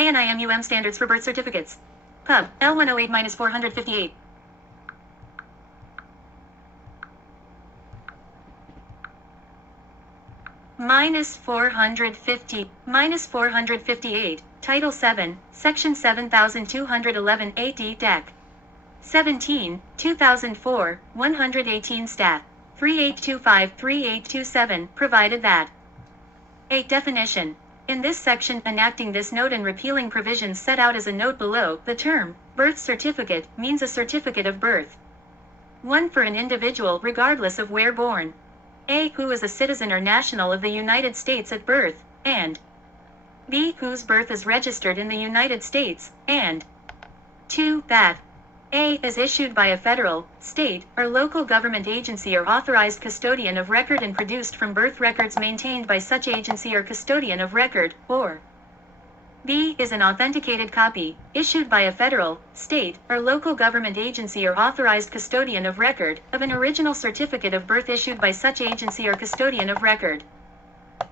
INIMUM standards for birth certificates. Pub. L108-458. -458, Title 7, Section 7211 AD Dec. 17, 2004, 118 Stat. 3825-3827, provided that a definition. In this section, enacting this note and repealing provisions set out as a note below, the term birth certificate means a certificate of birth. 1. For an individual regardless of where born. A. Who is a citizen or national of the United States at birth, and B. Whose birth is registered in the United States, and 2. That A. is issued by a federal, state, or local government agency or authorized custodian of record and produced from birth records maintained by such agency or custodian of record, or B. is an authenticated copy, issued by a federal, state, or local government agency or authorized custodian of record, of an original certificate of birth issued by such agency or custodian of record.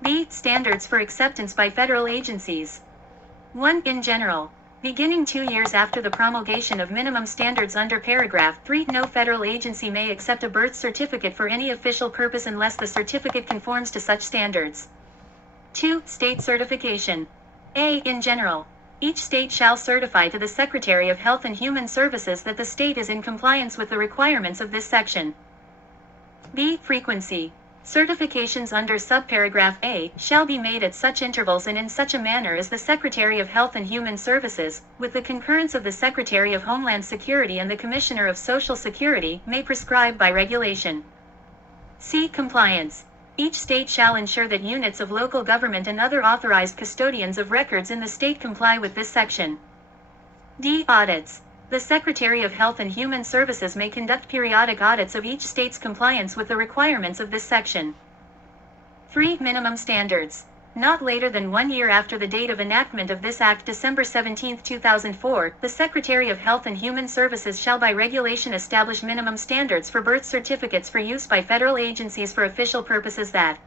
B. Standards for acceptance by federal agencies. 1. In general. Beginning 2 years after the promulgation of minimum standards under paragraph 3, no federal agency may accept a birth certificate for any official purpose unless the certificate conforms to such standards. 2. State certification. A. In general. Each state shall certify to the Secretary of Health and Human Services that the state is in compliance with the requirements of this section. B. Frequency. Certifications under subparagraph A shall be made at such intervals and in such a manner as the Secretary of Health and Human Services, with the concurrence of the Secretary of Homeland Security and the Commissioner of Social Security, may prescribe by regulation. C. Compliance. Each state shall ensure that units of local government and other authorized custodians of records in the state comply with this section. D. Audits. The Secretary of Health and Human Services may conduct periodic audits of each state's compliance with the requirements of this section. 3. Minimum standards. Not later than 1 year after the date of enactment of this Act, December 17, 2004, the Secretary of Health and Human Services shall by regulation establish minimum standards for birth certificates for use by federal agencies for official purposes that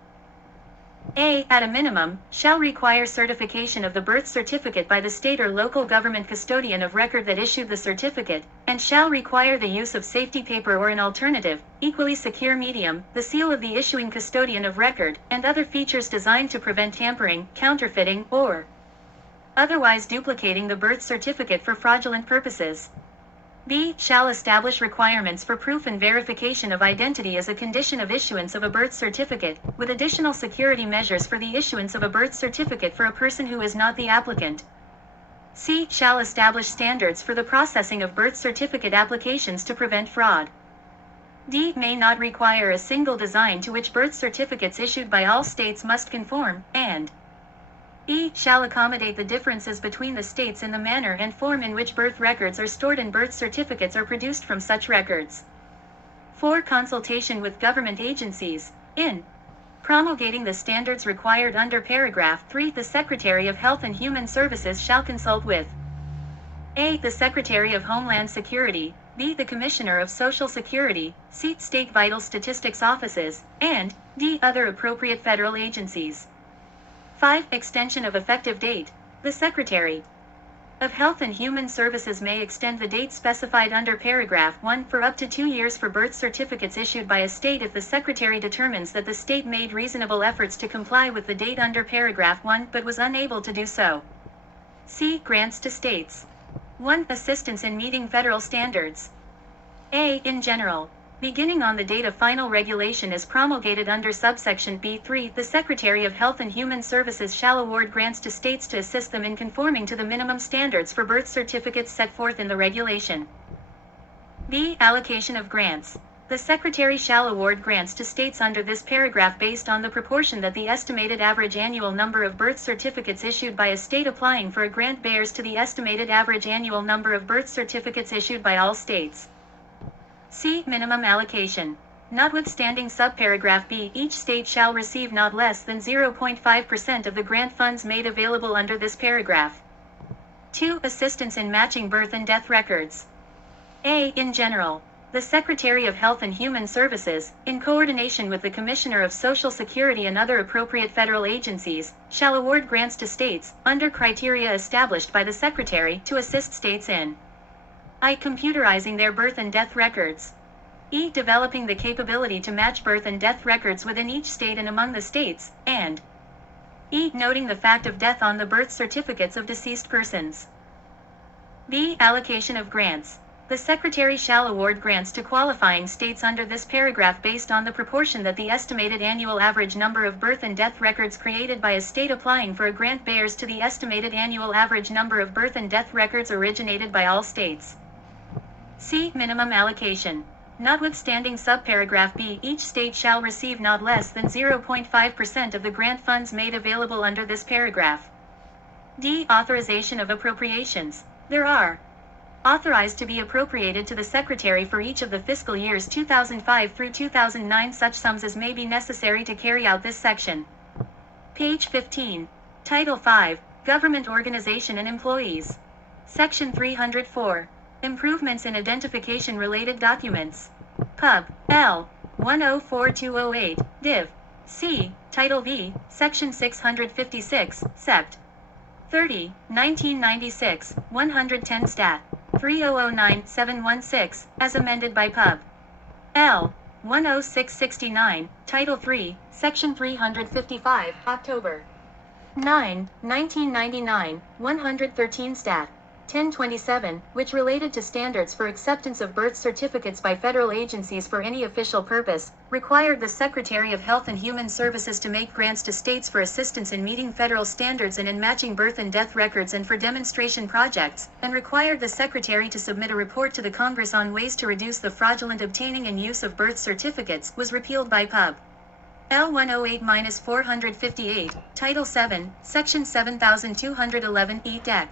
A. At a minimum, shall require certification of the birth certificate by the state or local government custodian of record that issued the certificate, and shall require the use of safety paper or an alternative, equally secure medium, the seal of the issuing custodian of record, and other features designed to prevent tampering, counterfeiting, or otherwise duplicating the birth certificate for fraudulent purposes. B. Shall establish requirements for proof and verification of identity as a condition of issuance of a birth certificate, with additional security measures for the issuance of a birth certificate for a person who is not the applicant. C. Shall establish standards for the processing of birth certificate applications to prevent fraud. D. May not require a single design to which birth certificates issued by all states must conform, and E. Shall accommodate the differences between the states in the manner and form in which birth records are stored and birth certificates are produced from such records. 4. Consultation with government agencies. In promulgating the standards required under paragraph 3, the Secretary of Health and Human Services shall consult with A. The Secretary of Homeland Security, B. The Commissioner of Social Security, C. State Vital Statistics Offices, and D. Other appropriate federal agencies. 5. Extension of effective date. The Secretary of Health and Human Services may extend the date specified under paragraph 1 for up to 2 years for birth certificates issued by a state if the Secretary determines that the state made reasonable efforts to comply with the date under paragraph 1 but was unable to do so. C. Grants to states. 1. Assistance in meeting federal standards. A. In general. Beginning on the date a final regulation is promulgated under subsection B3, the Secretary of Health and Human Services shall award grants to states to assist them in conforming to the minimum standards for birth certificates set forth in the regulation. B. Allocation of grants. The Secretary shall award grants to states under this paragraph based on the proportion that the estimated average annual number of birth certificates issued by a state applying for a grant bears to the estimated average annual number of birth certificates issued by all states. C. Minimum allocation. Notwithstanding subparagraph B, each state shall receive not less than 0.5% of the grant funds made available under this paragraph. 2. Assistance in matching birth and death records. A. In general. The Secretary of Health and Human Services, in coordination with the Commissioner of Social Security and other appropriate federal agencies, shall award grants to states, under criteria established by the Secretary, to assist states in I. Computerizing their birth and death records. E. Developing the capability to match birth and death records within each state and among the states, and E. Noting the fact of death on the birth certificates of deceased persons. B. Allocation of grants. The Secretary shall award grants to qualifying states under this paragraph based on the proportion that the estimated annual average number of birth and death records created by a state applying for a grant bears to the estimated annual average number of birth and death records originated by all states. C. Minimum allocation. Notwithstanding subparagraph B, each state shall receive not less than 0.5% of the grant funds made available under this paragraph. D. Authorization of appropriations. There are authorized to be appropriated to the Secretary for each of the fiscal years 2005 through 2009 such sums as may be necessary to carry out this section. Page 15. Title 5, Government Organization and Employees. Section 304. Improvements in Identification-Related Documents. Pub. L. 104208, Div. C. Title V, Section 656, Sept. 30, 1996, 110 Stat. 3009716, as amended by Pub. L. 10669, Title III, Section 355, October 9, 1999, 113 Stat. 1027, which related to standards for acceptance of birth certificates by federal agencies for any official purpose, required the Secretary of Health and Human Services to make grants to states for assistance in meeting federal standards and in matching birth and death records and for demonstration projects, and required the Secretary to submit a report to the Congress on ways to reduce the fraudulent obtaining and use of birth certificates, was repealed by Pub. L. 108-458, Title VII, Section 7211 E. Dec.